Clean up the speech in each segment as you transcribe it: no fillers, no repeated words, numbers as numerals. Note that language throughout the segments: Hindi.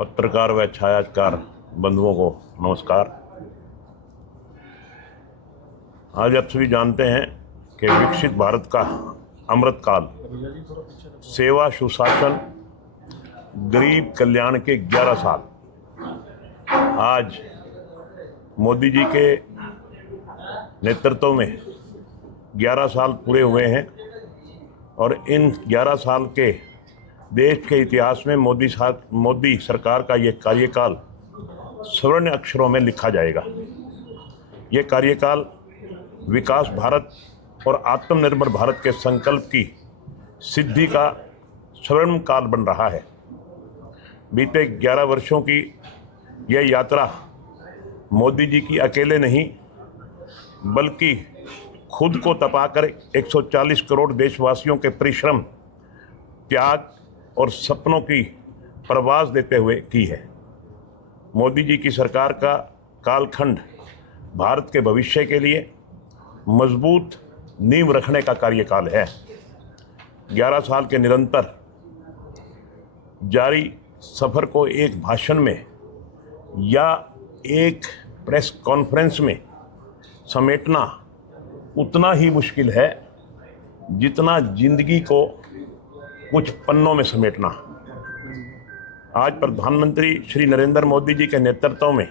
पत्रकार व छायाकार बंधुओं को नमस्कार। आज आप सभी जानते हैं कि विकसित भारत का अमृत काल, सेवा सुशासन गरीब कल्याण के 11 साल आज मोदी जी के नेतृत्व में 11 साल पूरे हुए हैं और इन 11 साल के देश के इतिहास में मोदी सरकार का ये कार्यकाल स्वर्ण अक्षरों में लिखा जाएगा। ये कार्यकाल विकास भारत और आत्मनिर्भर भारत के संकल्प की सिद्धि का स्वर्ण काल बन रहा है। बीते 11 वर्षों की यह यात्रा मोदी जी की अकेले नहीं, बल्कि खुद को तपाकर 140 करोड़ देशवासियों के परिश्रम, त्याग और सपनों की परवाज़ देते हुए की है। मोदी जी की सरकार का कालखंड भारत के भविष्य के लिए मजबूत नींव रखने का कार्यकाल है। 11 साल के निरंतर जारी सफ़र को एक भाषण में या एक प्रेस कॉन्फ्रेंस में समेटना उतना ही मुश्किल है जितना जिंदगी को कुछ पन्नों में समेटना। आज प्रधानमंत्री श्री नरेंद्र मोदी जी के नेतृत्व में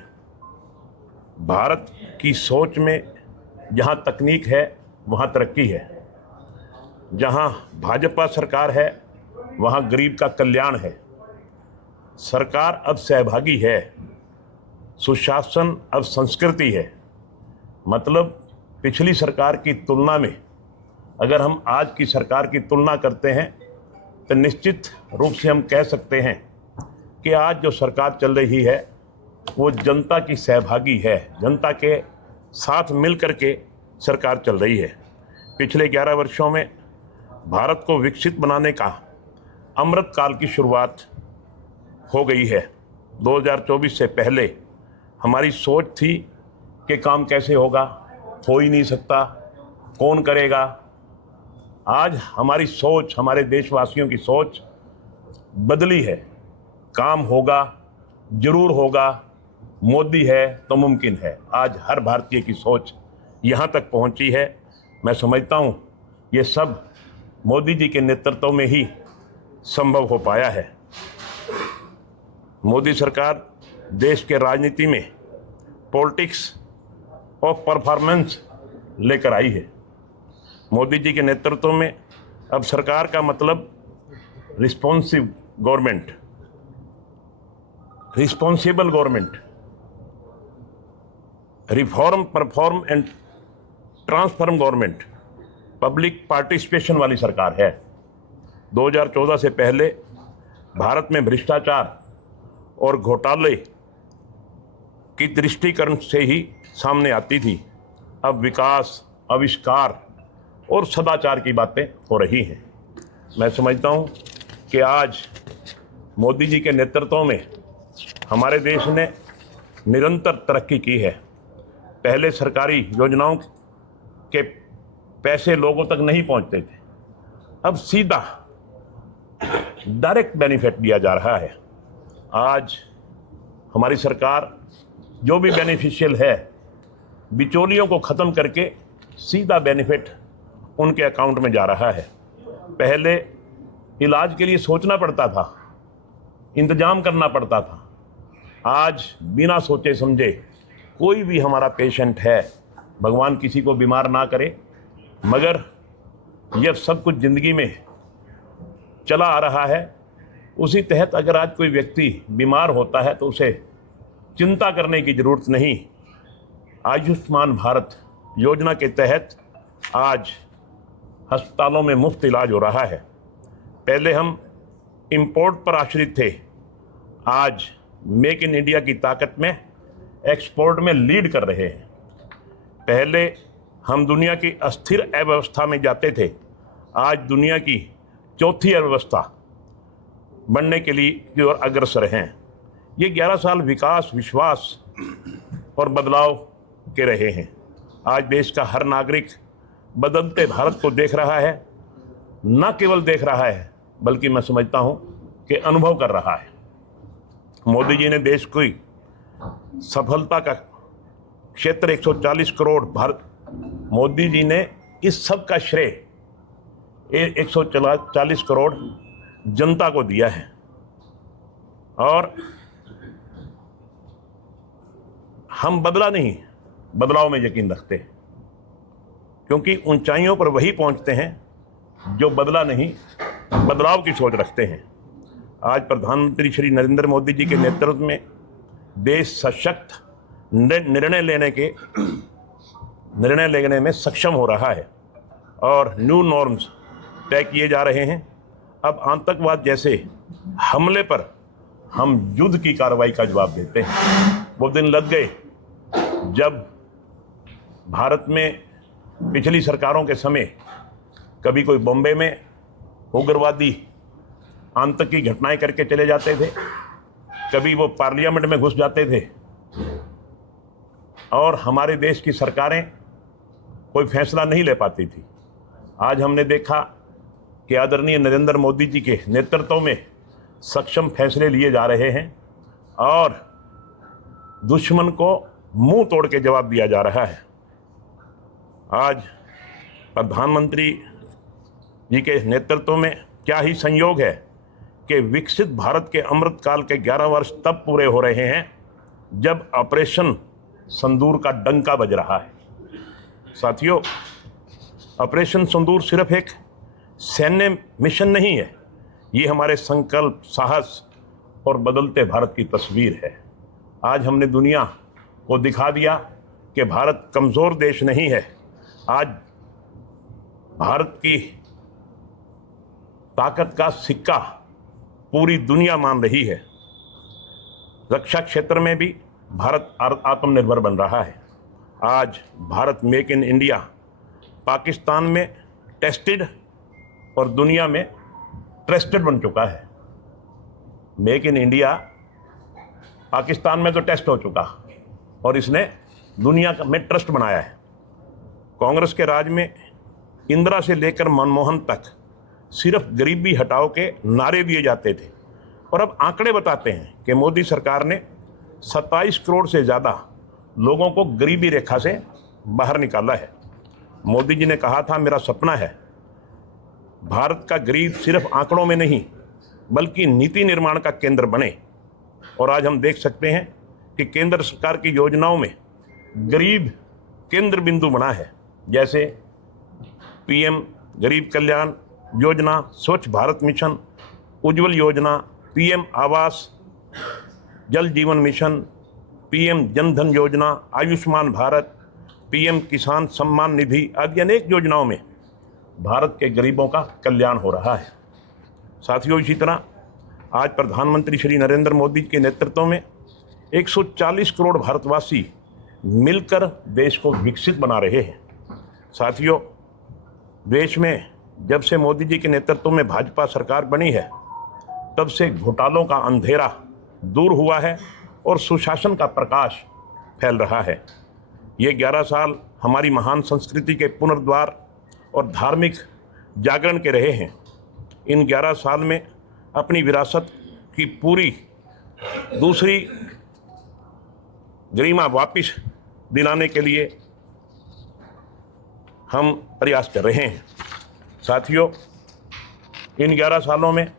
भारत की सोच में जहां तकनीक है वहां तरक्की है, जहां भाजपा सरकार है वहां गरीब का कल्याण है। सरकार अब सहभागी है, सुशासन अब संस्कृति है। मतलब पिछली सरकार की तुलना में अगर हम आज की सरकार की तुलना करते हैं तो निश्चित रूप से हम कह सकते हैं कि आज जो सरकार चल रही है वो जनता की सहभागी है, जनता के साथ मिलकर के सरकार चल रही है। पिछले 11 वर्षों में भारत को विकसित बनाने का अमृत काल की शुरुआत हो गई है। 2024 से पहले हमारी सोच थी कि काम कैसे होगा, हो ही नहीं सकता, कौन करेगा। आज हमारी सोच, हमारे देशवासियों की सोच बदली है। काम होगा, जरूर होगा, मोदी है तो मुमकिन है। आज हर भारतीय की सोच यहाँ तक पहुँची है। मैं समझता हूँ ये सब मोदी जी के नेतृत्व में ही संभव हो पाया है। मोदी सरकार देश के राजनीति में पॉलिटिक्स ऑफ परफॉर्मेंस लेकर आई है। मोदी जी के नेतृत्व में अब सरकार का मतलब responsive government, responsible government, reform, perform and transform government, public participation वाली सरकार है। 2014 से पहले भारत में भ्रष्टाचार और घोटाले की दृष्टिकरण से ही सामने आती थी। अब विकास, आविष्कार और सदाचार की बातें हो रही हैं। मैं समझता हूं कि आज मोदी जी के नेतृत्व में हमारे देश ने निरंतर तरक्की की है। पहले सरकारी योजनाओं के पैसे लोगों तक नहीं पहुंचते थे, अब सीधा डायरेक्ट बेनिफिट दिया जा रहा है। आज हमारी सरकार जो भी बेनिफिशियल है, बिचौलियों को ख़त्म करके सीधा बेनिफिट उनके अकाउंट में जा रहा है। पहले इलाज के लिए सोचना पड़ता था, इंतजाम करना पड़ता था। आज बिना सोचे समझे कोई भी हमारा पेशेंट है, भगवान किसी को बीमार ना करे, मगर यह सब कुछ ज़िंदगी में चला आ रहा है। उसी तहत अगर आज कोई व्यक्ति बीमार होता है तो उसे चिंता करने की ज़रूरत नहीं। आयुष्मान भारत योजना के तहत आज अस्पतालों में मुफ्त इलाज हो रहा है। पहले हम इंपोर्ट पर आश्रित थे, आज मेक इन इंडिया की ताकत में एक्सपोर्ट में लीड कर रहे हैं। पहले हम दुनिया की अस्थिर अर्थव्यवस्था में जाते थे, आज दुनिया की चौथी अर्थव्यवस्था बनने के लिए की ओर अग्रसर हैं। ये 11 साल विकास, विश्वास और बदलाव के रहे हैं। आज देश का हर नागरिक बदलते भारत को देख रहा है, न केवल देख रहा है बल्कि मैं समझता हूं कि अनुभव कर रहा है। मोदी जी ने देश की सफलता का क्षेत्र 140 करोड़ भारत, मोदी जी ने इस सब का श्रेय 140 करोड़ जनता को दिया है। और हम बदलाव में यकीन रखते हैं, क्योंकि ऊंचाइयों पर वही पहुंचते हैं जो बदलाव की सोच रखते हैं। आज प्रधानमंत्री श्री नरेंद्र मोदी जी के नेतृत्व में देश सशक्त निर्णय लेने में सक्षम हो रहा है और न्यू नॉर्म्स तय किए जा रहे हैं। अब आतंकवाद जैसे हमले पर हम युद्ध की कार्रवाई का जवाब देते हैं। वो दिन लग गए जब भारत में पिछली सरकारों के समय कभी कोई बॉम्बे में उग्रवादी आतंकी घटनाएं करके चले जाते थे, कभी वो पार्लियामेंट में घुस जाते थे और हमारे देश की सरकारें कोई फैसला नहीं ले पाती थी। आज हमने देखा कि आदरणीय नरेंद्र मोदी जी के नेतृत्व में सक्षम फैसले लिए जा रहे हैं और दुश्मन को मुंह तोड़ के जवाब दिया जा रहा है। आज प्रधानमंत्री जी के नेतृत्व में क्या ही संयोग है कि विकसित भारत के अमृतकाल के 11 वर्ष तब पूरे हो रहे हैं जब ऑपरेशन सिंदूर का डंका बज रहा है। साथियों, ऑपरेशन सिंदूर सिर्फ एक सैन्य मिशन नहीं है, ये हमारे संकल्प, साहस और बदलते भारत की तस्वीर है। आज हमने दुनिया को दिखा दिया कि भारत कमज़ोर देश नहीं है। आज भारत की ताकत का सिक्का पूरी दुनिया मान रही है। रक्षा क्षेत्र में भी भारत आत्मनिर्भर बन रहा है। आज Bharat make in India Pakistan में टेस्टेड और दुनिया में ट्रस्टेड बन चुका है। मेक इन इंडिया पाकिस्तान में तो टेस्ट हो चुका और इसने दुनिया में ट्रस्ट बनाया है। कांग्रेस के राज में इंदिरा से लेकर मनमोहन तक सिर्फ गरीबी हटाओ के नारे दिए जाते थे और अब आंकड़े बताते हैं कि मोदी सरकार ने 27 करोड़ से ज़्यादा लोगों को गरीबी रेखा से बाहर निकाला है। मोदी जी ने कहा था, मेरा सपना है भारत का गरीब सिर्फ आंकड़ों में नहीं बल्कि नीति निर्माण का केंद्र बने। और आज हम देख सकते हैं कि केंद्र सरकार की योजनाओं में गरीब केंद्र बिंदु बना है, जैसे पीएम गरीब कल्याण योजना, स्वच्छ भारत मिशन, उज्ज्वल योजना, पीएम आवास, जल जीवन मिशन, पीएम जनधन योजना, आयुष्मान भारत, पीएम किसान सम्मान निधि आदि अनेक योजनाओं में भारत के गरीबों का कल्याण हो रहा है। साथियों, इसी तरह आज प्रधानमंत्री श्री नरेंद्र मोदी के नेतृत्व में 140 करोड़ भारतवासी मिलकर देश को विकसित बना रहे हैं। साथियों, देश में जब से मोदी जी के नेतृत्व में भाजपा सरकार बनी है तब से घोटालों का अंधेरा दूर हुआ है और सुशासन का प्रकाश फैल रहा है। ये 11 साल हमारी महान संस्कृति के पुनर्द्वार और धार्मिक जागरण के रहे हैं। इन 11 साल में अपनी विरासत की पूरी दूसरी गरिमा वापस दिलाने के लिए हम प्रयास कर रहे हैं। साथियों, इन 11 सालों में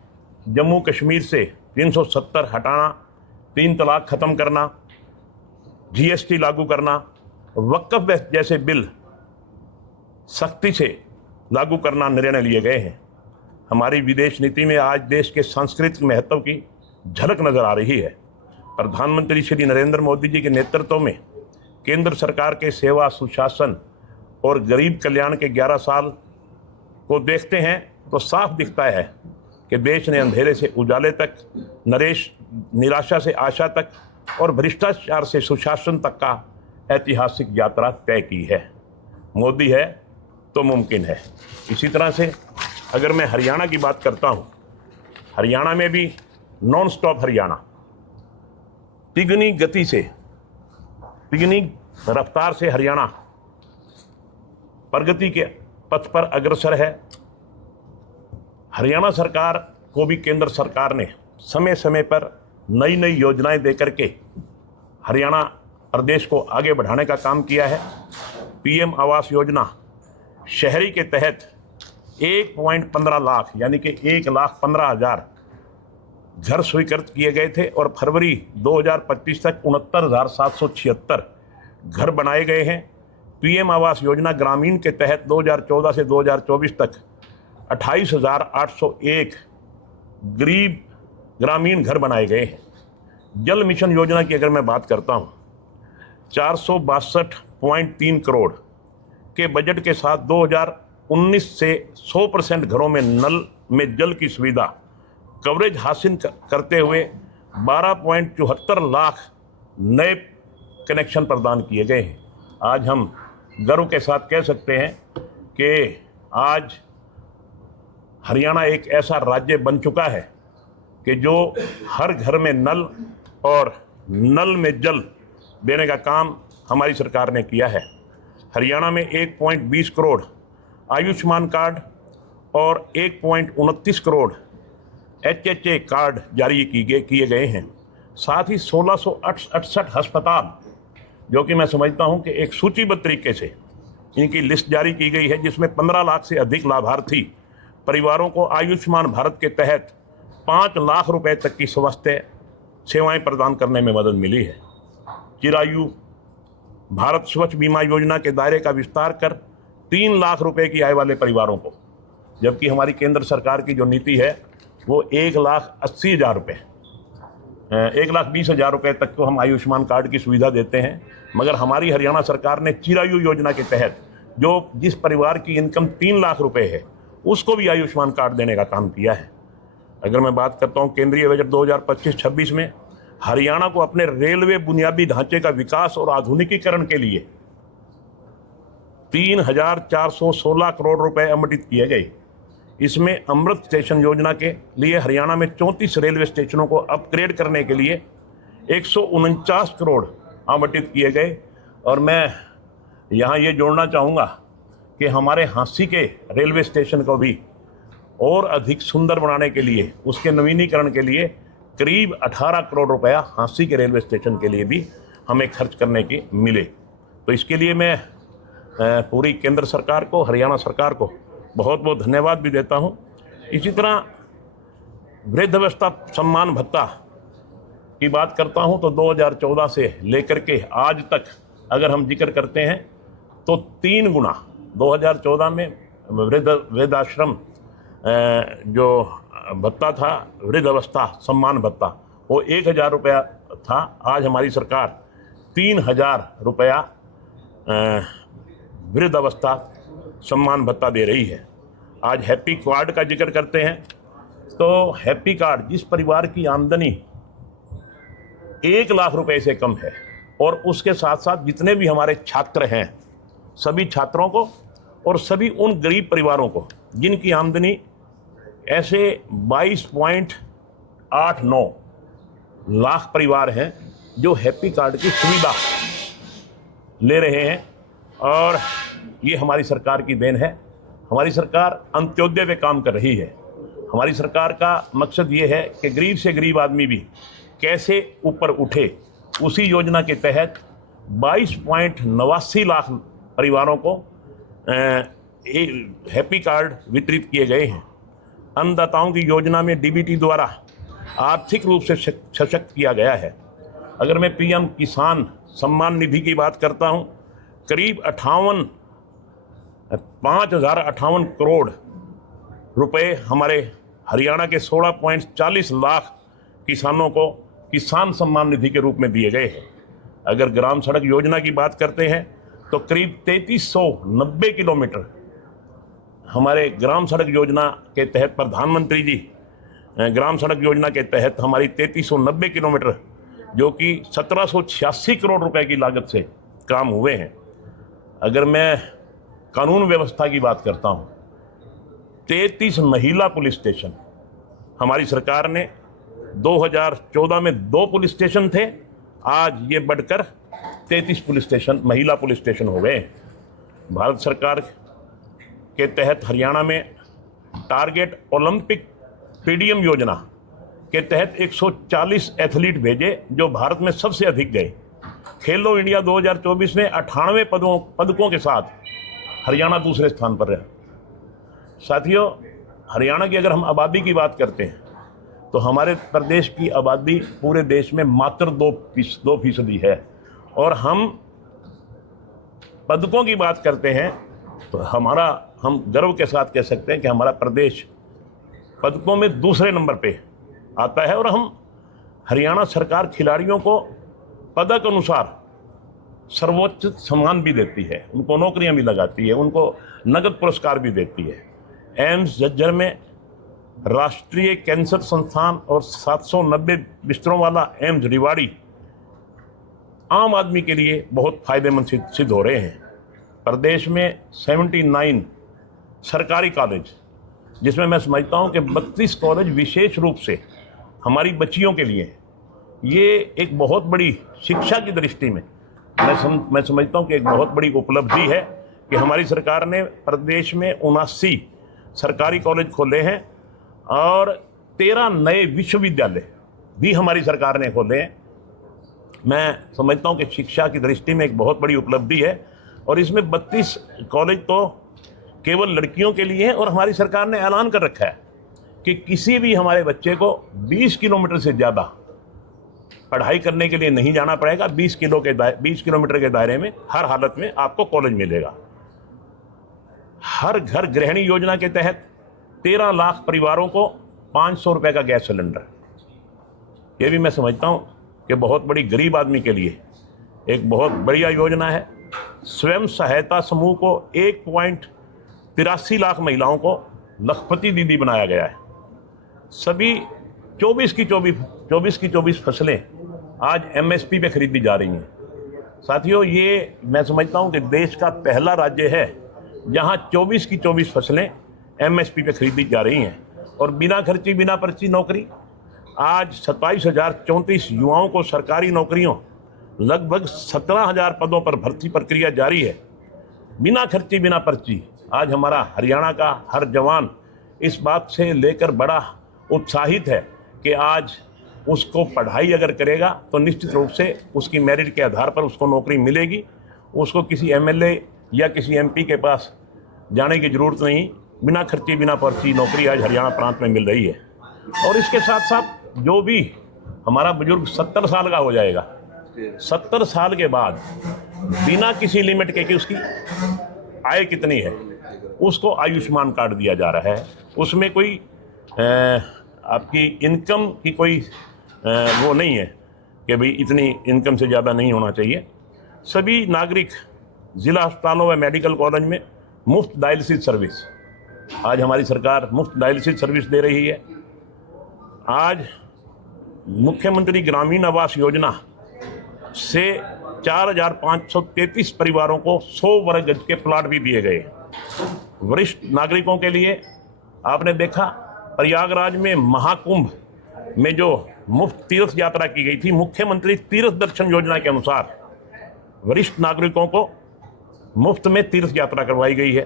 जम्मू कश्मीर से 370 हटाना, 3 तलाक ख़त्म करना, जीएसटी लागू करना, वक्फ जैसे बिल सख्ती से लागू करना निर्णय लिए गए हैं। हमारी विदेश नीति में आज देश के सांस्कृतिक महत्व की झलक नजर आ रही है। प्रधानमंत्री श्री नरेंद्र मोदी जी के नेतृत्व में केंद्र सरकार के सेवा, सुशासन और गरीब कल्याण के 11 साल को देखते हैं तो साफ दिखता है कि देश ने अंधेरे से उजाले तक, निराशा से आशा तक और भ्रष्टाचार से सुशासन तक का ऐतिहासिक यात्रा तय की है। मोदी है तो मुमकिन है। इसी तरह से अगर मैं हरियाणा की बात करता हूँ, हरियाणा में भी नॉन स्टॉप हरियाणा तिगनी गति से, तिगनी रफ्तार से हरियाणा प्रगति के पथ पर अग्रसर है। हरियाणा सरकार को भी केंद्र सरकार ने समय समय पर नई नई योजनाएं देकर के हरियाणा प्रदेश को आगे बढ़ाने का काम किया है। पीएम आवास योजना शहरी के तहत 1.15 लाख यानी कि 1,15,000 घर स्वीकृत किए गए थे और फरवरी 2025 तक 69,776 घर बनाए गए हैं। पीएम आवास योजना ग्रामीण के तहत 2014 से 2024 तक 28,801 गरीब ग्रामीण घर बनाए गए हैं। जल मिशन योजना की अगर मैं बात करता हूँ, 462.3 करोड़ के बजट के साथ 2019 से 100% घरों में नल में जल की सुविधा कवरेज हासिल करते हुए 12.74 लाख नए कनेक्शन प्रदान किए गए हैं। आज हम गर्व के साथ कह सकते हैं कि आज हरियाणा एक ऐसा राज्य बन चुका है कि जो हर घर में नल और नल में जल देने का काम हमारी सरकार ने किया है। हरियाणा में 1.20 करोड़ आयुष्मान कार्ड और 1.29 करोड़ HHA कार्ड जारी किए गए हैं। साथ ही 1668 अस्पताल, जो कि मैं समझता हूं कि एक सूचीबद्ध तरीके से इनकी लिस्ट जारी की गई है, जिसमें 15 लाख से अधिक लाभार्थी परिवारों को आयुष्मान भारत के तहत 5 लाख रुपए तक की स्वास्थ्य सेवाएं प्रदान करने में मदद मिली है। चिरायु भारत स्वच्छ बीमा योजना के दायरे का विस्तार कर 3 लाख रुपए की आय वाले परिवारों को, जबकि हमारी केंद्र सरकार की जो नीति है वो 1,80,000 रुपये 1,20,000 रुपये तक को हम आयुष्मान कार्ड की सुविधा देते हैं। मगर हमारी हरियाणा सरकार ने चिरायु योजना के तहत जिस परिवार की इनकम 3 लाख रुपए है उसको भी आयुष्मान कार्ड देने का काम किया है। अगर मैं बात करता हूँ केंद्रीय बजट 2025-26 में हरियाणा को अपने रेलवे बुनियादी ढांचे का विकास और आधुनिकीकरण के लिए 3,416 करोड़ रुपए आवंटित किए गए। इसमें अमृत स्टेशन योजना के लिए हरियाणा में 34 रेलवे स्टेशनों को अपग्रेड करने के लिए 149 करोड़ आवंटित किए गए। और मैं यहाँ ये जोड़ना चाहूँगा कि हमारे हाँसी के रेलवे स्टेशन को भी और अधिक सुंदर बनाने के लिए, उसके नवीनीकरण के लिए करीब 18 करोड़ रुपया हाँसी के रेलवे स्टेशन के लिए भी हमें खर्च करने की मिले। तो इसके लिए मैं पूरी केंद्र सरकार को, हरियाणा सरकार को बहुत बहुत धन्यवाद भी देता हूं। इसी तरह वृद्धावस्था सम्मान भत्ता की बात करता हूं तो 2014 से लेकर के आज तक अगर हम जिक्र करते हैं तो 3 गुना 2014 में वृद्धाश्रम जो भत्ता था, वृद्धावस्था सम्मान भत्ता, वो 1,000 रुपया था। आज हमारी सरकार 3,000 रुपया वृद्धावस्था सम्मान भत्ता दे रही है। आज हैप्पी कार्ड का जिक्र करते हैं तो हैप्पी कार्ड जिस परिवार की आमदनी 1 लाख रुपए से कम है और उसके साथ साथ जितने भी हमारे छात्र हैं, सभी छात्रों को और सभी उन गरीब परिवारों को जिनकी आमदनी ऐसे 22.89 लाख परिवार हैं जो हैप्पी कार्ड की सुविधा ले रहे हैं। और ये हमारी सरकार की देन है। हमारी सरकार अंत्योदय पे काम कर रही है। हमारी सरकार का मकसद ये है कि गरीब से गरीब आदमी भी कैसे ऊपर उठे। उसी योजना के तहत 22.89 लाख परिवारों को हैप्पी कार्ड वितरित किए गए हैं। अन्नदाताओं की योजना में डीबीटी द्वारा आर्थिक रूप से सशक्त किया गया है। अगर मैं पीएम किसान सम्मान निधि की बात करता हूं, करीब 5,058 करोड़ रुपए हमारे हरियाणा के 16.40 लाख किसानों को किसान सम्मान निधि के रूप में दिए गए हैं। अगर ग्राम सड़क योजना की बात करते हैं तो करीब 3390 किलोमीटर हमारे ग्राम सड़क योजना के तहत, प्रधानमंत्री जी ग्राम सड़क योजना के तहत हमारी 3390 किलोमीटर जो कि 1786 करोड़ रुपए की लागत से काम हुए हैं। अगर मैं कानून व्यवस्था की बात करता हूं, 33 महिला पुलिस स्टेशन हमारी सरकार ने 2014 में 2 पुलिस स्टेशन थे, आज ये बढ़कर 33 पुलिस स्टेशन महिला पुलिस स्टेशन हो गए। भारत सरकार के तहत हरियाणा में टारगेट ओलंपिक पीडीएम योजना के तहत 140 एथलीट भेजे जो भारत में सबसे अधिक गए। खेलो इंडिया 2024 में 98 पदकों के साथ हरियाणा दूसरे स्थान पर रहा। साथियों, हरियाणा की अगर हम आबादी की बात करते हैं तो हमारे प्रदेश की आबादी पूरे देश में मात्र 2% है, और हम पदकों की बात करते हैं तो हम गर्व के साथ कह सकते हैं कि हमारा प्रदेश पदकों में दूसरे नंबर पे आता है। और हम हरियाणा सरकार खिलाड़ियों को पदक अनुसार सर्वोच्च सम्मान भी देती है, उनको नौकरियां भी लगाती है, उनको नगद पुरस्कार भी देती है। एम्स झज्जर में राष्ट्रीय कैंसर संस्थान और 790 बिस्तरों वाला एम्स रिवाड़ी आम आदमी के लिए बहुत फायदेमंद सिद्ध हो रहे हैं। प्रदेश में 79 सरकारी कॉलेज, जिसमें मैं समझता हूं कि 32 कॉलेज विशेष रूप से हमारी बच्चियों के लिए, ये एक बहुत बड़ी शिक्षा की दृष्टि में मैं समझता हूं कि एक बहुत बड़ी उपलब्धि है कि हमारी सरकार ने प्रदेश में 79 सरकारी कॉलेज खोले हैं और 13 नए विश्वविद्यालय भी हमारी सरकार ने खोले हैं। मैं समझता हूं कि शिक्षा की दृष्टि में एक बहुत बड़ी उपलब्धि है, और इसमें 32 कॉलेज तो केवल लड़कियों के लिए है। और हमारी सरकार ने ऐलान कर रखा है कि किसी भी हमारे बच्चे को 20 किलोमीटर से ज़्यादा पढ़ाई करने के लिए नहीं जाना पड़ेगा। 20 किलोमीटर के दायरे में हर हालत में आपको कॉलेज मिलेगा। हर घर गृहिणी योजना के तहत 13 लाख परिवारों को 500 रुपये का गैस सिलेंडर, ये भी मैं समझता हूँ कि बहुत बड़ी गरीब आदमी के लिए एक बहुत बढ़िया योजना है। स्वयं सहायता समूह को 1.83 लाख महिलाओं को लखपति दीदी बनाया गया है। सभी 24 की 24 फसलें आज MSP पे खरीदी जा रही हैं। साथियों, ये मैं समझता हूँ कि देश का पहला राज्य है जहाँ 24 की 24 फसलें MSP पे खरीदी जा रही हैं, और बिना खर्ची बिना पर्ची नौकरी। आज 27,034 युवाओं को सरकारी नौकरियों, लगभग 17,000 पदों पर भर्ती प्रक्रिया जारी है, बिना खर्ची बिना पर्ची। आज हमारा हरियाणा का हर जवान इस बात से लेकर बड़ा उत्साहित है कि आज उसको पढ़ाई अगर करेगा तो निश्चित रूप से उसकी मेरिट के आधार पर उसको नौकरी मिलेगी। उसको किसी MLA या किसी MP के पास जाने की ज़रूरत नहीं, बिना खर्ची बिना पर्ची नौकरी आज हरियाणा प्रांत में मिल रही है। और इसके साथ साथ जो भी हमारा बुजुर्ग 70 साल का हो जाएगा, 70 साल के बाद बिना किसी लिमिट के कि उसकी आय कितनी है, उसको आयुष्मान कार्ड दिया जा रहा है। उसमें कोई आपकी इनकम की कोई वो नहीं है कि भाई इतनी इनकम से ज़्यादा नहीं होना चाहिए। सभी नागरिक ज़िला अस्पतालों व मेडिकल कॉलेज में मुफ्त डायलिसिस सर्विस, आज हमारी सरकार मुफ्त डायलिसिस सर्विस दे रही है। आज मुख्यमंत्री ग्रामीण आवास योजना से 4,533 परिवारों को 100 वर्ग गज के प्लाट भी दिए गए। वरिष्ठ नागरिकों के लिए आपने देखा प्रयागराज में महाकुंभ में जो मुफ्त तीर्थ यात्रा की गई थी, मुख्यमंत्री तीर्थ दर्शन योजना के अनुसार वरिष्ठ नागरिकों को मुफ्त में तीर्थ यात्रा करवाई गई है।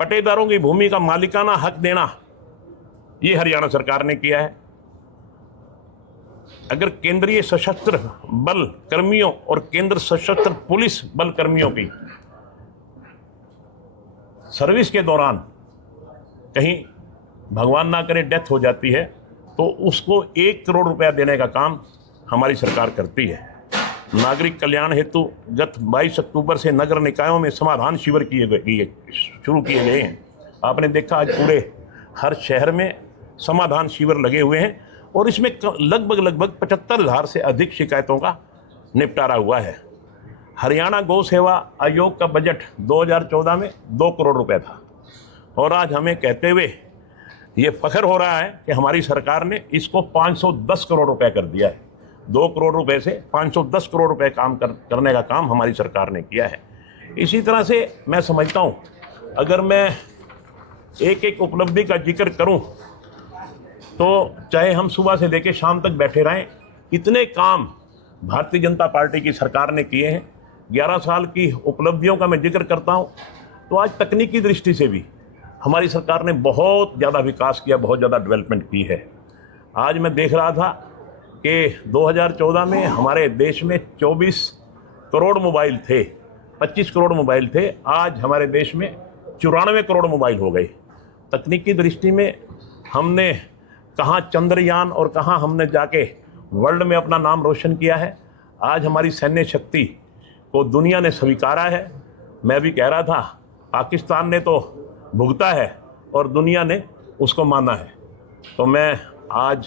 पट्टेदारों की भूमि का मालिकाना हक देना, ये हरियाणा सरकार ने किया है। अगर केंद्रीय सशस्त्र बल कर्मियों और केंद्र सशस्त्र पुलिस बल कर्मियों की सर्विस के दौरान कहीं भगवान ना करे डेथ हो जाती है तो उसको 1 करोड़ रुपया देने का काम हमारी सरकार करती है। नागरिक कल्याण हेतु गत 22 अक्टूबर से नगर निकायों में समाधान शिविर शुरू किए गए हैं। आपने देखा आज पूरे हर शहर में समाधान शिविर लगे हुए हैं, और इसमें लगभग 75,000 से अधिक शिकायतों का निपटारा हुआ है। हरियाणा गौ सेवा आयोग का बजट 2014 में 2 करोड़ रुपए था, और आज हमें कहते हुए ये फख्र हो रहा है कि हमारी सरकार ने इसको 510 करोड़ रुपए कर दिया है। 2 करोड़ रुपए से 510 करोड़ रुपए करने का काम हमारी सरकार ने किया है। इसी तरह से मैं समझता हूँ, अगर मैं एक एक उपलब्धि का जिक्र करूँ तो चाहे हम सुबह से लेकर शाम तक बैठे रहें, इतने काम भारतीय जनता पार्टी की सरकार ने किए हैं। 11 साल की उपलब्धियों का मैं जिक्र करता हूं तो आज तकनीकी दृष्टि से भी हमारी सरकार ने बहुत ज़्यादा विकास किया, बहुत ज़्यादा डेवलपमेंट की है। आज मैं देख रहा था कि 2014 में हमारे देश में 24 करोड़ मोबाइल थे, 25 करोड़ मोबाइल थे। आज हमारे देश में 94 करोड़ मोबाइल हो गए। तकनीकी दृष्टि में हमने कहाँ चंद्रयान और कहाँ हमने जाके वर्ल्ड में अपना नाम रोशन किया है। आज हमारी सैन्य शक्ति को दुनिया ने स्वीकारा है। मैं भी कह रहा था, पाकिस्तान ने तो भुगता है और दुनिया ने उसको माना है। तो मैं आज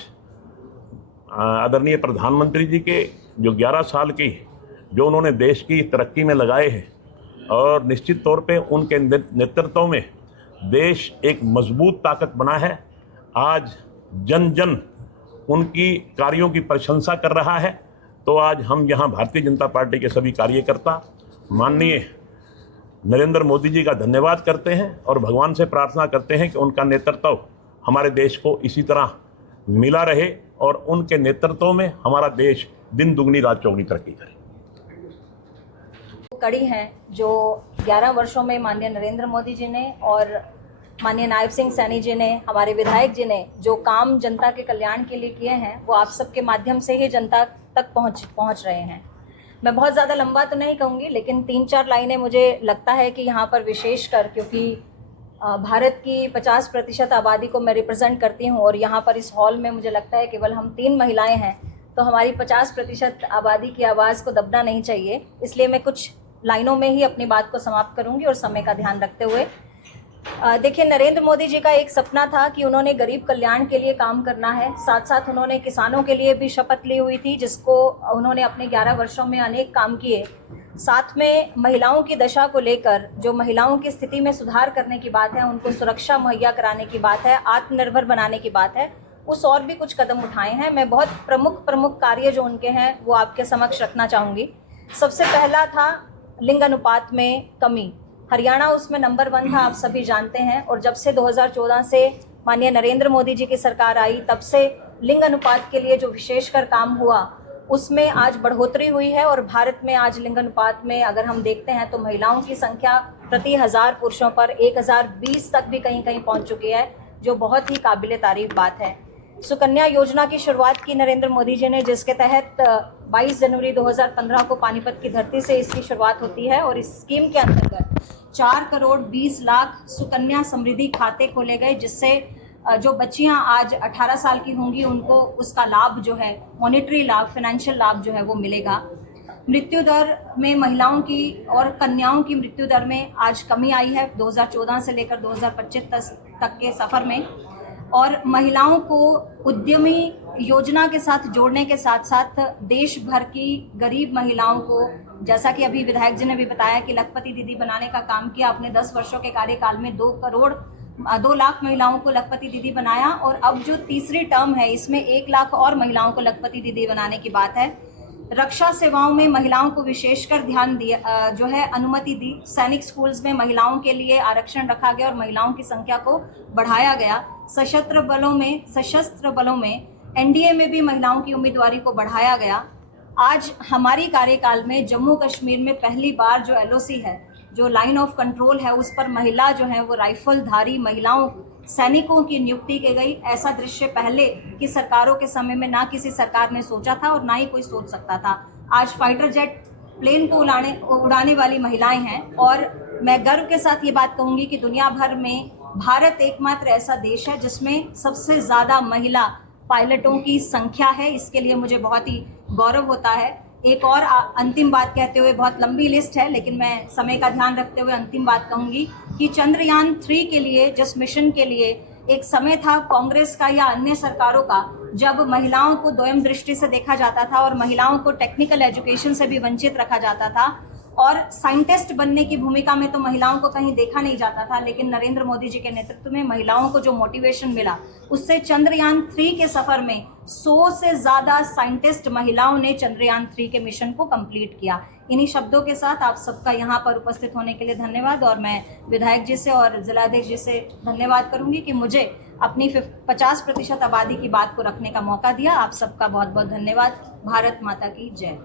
आदरणीय प्रधानमंत्री जी के जो 11 साल की जो उन्होंने देश की तरक्की में लगाए हैं और निश्चित तौर पे उनके नेतृत्व में देश एक मजबूत ताकत बना है। आज जन जन उनकी कार्यों की प्रशंसा कर रहा है। तो आज हम यहाँ भारतीय जनता पार्टी के सभी कार्यकर्ता माननीय नरेंद्र मोदी जी का धन्यवाद करते हैं और भगवान से प्रार्थना करते हैं कि उनका नेतृत्व हमारे देश को इसी तरह मिला रहे और उनके नेतृत्व में हमारा देश दिन दुगनी रात चौगुनी तरक्की करे। कड़ी हैं जो 11 वर्षों में माननीय नरेंद्र मोदी जी ने और माननीय नायब सिंह सैनी जी ने, हमारे विधायक जी ने जो काम जनता के कल्याण के लिए किए हैं वो आप सबके माध्यम से ही जनता तक पहुंच रहे हैं। मैं बहुत ज़्यादा लंबा तो नहीं कहूँगी, लेकिन 3-4 लाइनें मुझे लगता है कि यहाँ पर विशेषकर क्योंकि भारत की 50% आबादी को मैं रिप्रेजेंट करती हूँ और यहाँ पर इस हॉल में मुझे लगता है केवल हम 3 महिलाएं हैं, तो हमारी 50% आबादी की आवाज़ को दबना नहीं चाहिए। इसलिए मैं कुछ लाइनों में ही अपनी बात को समाप्त करूँगी और समय का ध्यान रखते हुए। देखिए, नरेंद्र मोदी जी का एक सपना था कि उन्होंने गरीब कल्याण के लिए काम करना है। साथ साथ उन्होंने किसानों के लिए भी शपथ ली हुई थी, जिसको उन्होंने अपने 11 वर्षों में अनेक काम किए। साथ में महिलाओं की दशा को लेकर जो महिलाओं की स्थिति में सुधार करने की बात है, उनको सुरक्षा मुहैया कराने की बात है, आत्मनिर्भर बनाने की बात है, उस और भी कुछ कदम उठाए हैं। मैं बहुत प्रमुख कार्य जो उनके हैं वो आपके समक्ष रखना चाहूँगी। सबसे पहला था लिंग अनुपात में कमी। हरियाणा उसमें नंबर 1 था, आप सभी जानते हैं। और जब से 2014 से माननीय नरेंद्र मोदी जी की सरकार आई, तब से लिंग अनुपात के लिए जो विशेषकर काम हुआ उसमें आज बढ़ोतरी हुई है। और भारत में आज लिंग अनुपात में अगर हम देखते हैं तो महिलाओं की संख्या प्रति 1000 पुरुषों पर 1020 तक भी कहीं कहीं पहुंच चुकी है, जो बहुत ही काबिले तारीफ बात है। सुकन्या योजना की शुरुआत की नरेंद्र मोदी जी ने, जिसके तहत 22 जनवरी 2015 को पानीपत की धरती से इसकी शुरुआत होती है। और इस स्कीम के अंतर्गत 4 करोड़ 20 लाख सुकन्या समृद्धि खाते खोले गए, जिससे जो बच्चियां आज 18 साल की होंगी उनको उसका लाभ जो है, मॉनेटरी लाभ, फाइनेंशियल लाभ जो है वो मिलेगा। मृत्यु दर में महिलाओं की और कन्याओं की मृत्यु दर में आज कमी आई है 2014 से लेकर 2025 तक के सफ़र में। और महिलाओं को उद्यमी योजना के साथ जोड़ने के साथ साथ देश भर की गरीब महिलाओं को, जैसा कि अभी विधायक जी ने भी बताया कि लखपति दीदी बनाने का काम किया अपने 10 वर्षों के कार्यकाल में। 2 लाख महिलाओं को लखपति दीदी बनाया और अब जो तीसरी टर्म है इसमें 1 लाख और महिलाओं को लखपति दीदी बनाने की बात है। रक्षा सेवाओं में महिलाओं को विशेषकर ध्यान दिया जो है अनुमति दी। सैनिक स्कूल्स में महिलाओं के लिए आरक्षण रखा गया और महिलाओं की संख्या को बढ़ाया गया। सशस्त्र बलों में एनडीए में भी महिलाओं की उम्मीदवारी को बढ़ाया गया। आज हमारी कार्यकाल में जम्मू कश्मीर में पहली बार जो एलओसी है, जो लाइन ऑफ कंट्रोल है, उस पर महिला जो है वो राइफलधारी महिलाओं सैनिकों की नियुक्ति की गई। ऐसा दृश्य पहले की सरकारों के समय में ना किसी सरकार ने सोचा था और ना ही कोई सोच सकता था। आज फाइटर जेट प्लेन को उड़ाने वाली महिलाएं हैं। और मैं गर्व के साथ ये बात कहूँगी कि दुनिया भर में भारत एकमात्र ऐसा देश है जिसमें सबसे ज़्यादा महिला पायलटों की संख्या है। इसके लिए मुझे बहुत ही गौरव होता है। एक और अंतिम बात कहते हुए, बहुत लंबी लिस्ट है लेकिन मैं समय का ध्यान रखते हुए अंतिम बात कहूँगी कि चंद्रयान 3 के लिए, जिस मिशन के लिए एक समय था कांग्रेस का या अन्य सरकारों का, जब महिलाओं को द्वयम दृष्टि से देखा जाता था और महिलाओं को टेक्निकल एजुकेशन से भी वंचित रखा जाता था और साइंटिस्ट बनने की भूमिका में तो महिलाओं को कहीं देखा नहीं जाता था। लेकिन नरेंद्र मोदी जी के नेतृत्व में महिलाओं को जो मोटिवेशन मिला, उससे चंद्रयान 3 के सफर में 100 से ज़्यादा साइंटिस्ट महिलाओं ने चंद्रयान 3 के मिशन को कंप्लीट किया। इन्हीं शब्दों के साथ आप सबका यहाँ पर उपस्थित होने के लिए धन्यवाद। और मैं विधायक जी से और जिलाध्यक्ष जी से धन्यवाद करूँगी कि मुझे अपनी 50% आबादी की बात को रखने का मौका दिया। आप सबका बहुत बहुत धन्यवाद। भारत माता की जय।